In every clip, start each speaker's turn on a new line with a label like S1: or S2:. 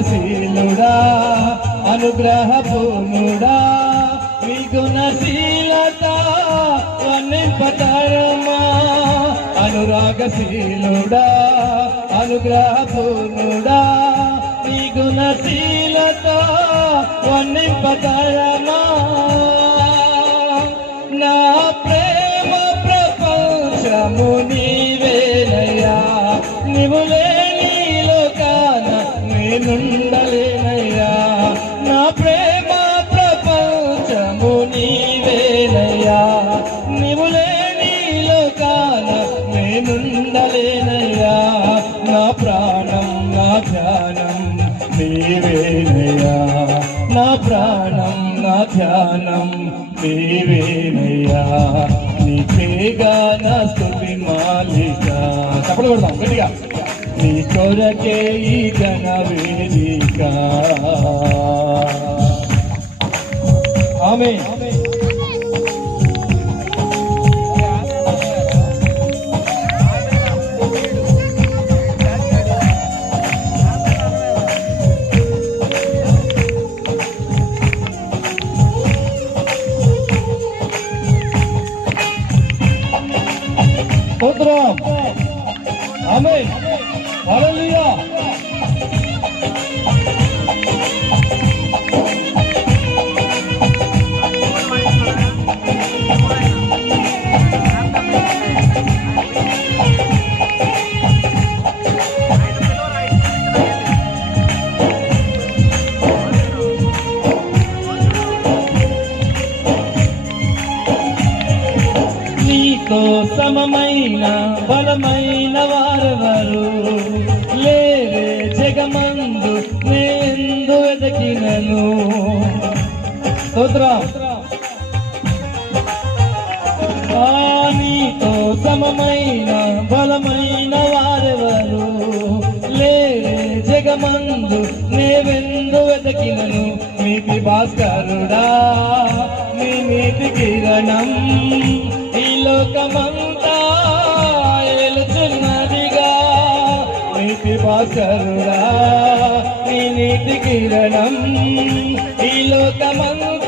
S1: అనురాగశీలుడా అనుగ్రహ పూర్ణుడా మీ గుణశీలత వర్ణింపతరమా అనురాగశీలుడా అనుగ్రహ పూర్ణుడా మీ గుణశీలత వర్ణింపతర ప్రాణం నా ధ్యానం నీవేనయా నా ప్రాణం నా ధ్యానం నీవేనయా నీకేగా నా స్థుతి మాలిక. తప్పుడు కొడదాం గట్టిగా. నీ కొరకే ఈ ఘన వేదిక. ఆమె స్తోత్రం. ఆమె హల్లెలూయా. నీతో సమమైన బలమైన వారెవరు? లేరే జగమందు నేందు వెదకినను. నీతో సమమైన బలమైన వారెవరు? లేరే జగమందు నేవెందు వెదకినను? నీతి భాస్కరుడా నీ నీతి కిరణం. లోకమంతా ఏలుచున్నదిగా. నీతి పాసరుడా నీ నీతి కిరణం ఈ లోకమంతా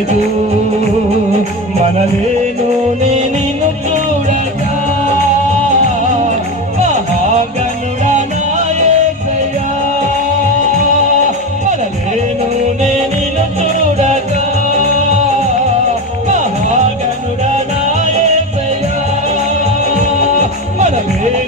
S1: వెనుదిరగలేదు మనలేను నే నిన్ను చూడగా మహాగణుడా నా మనలేను నిన్ను మనలేను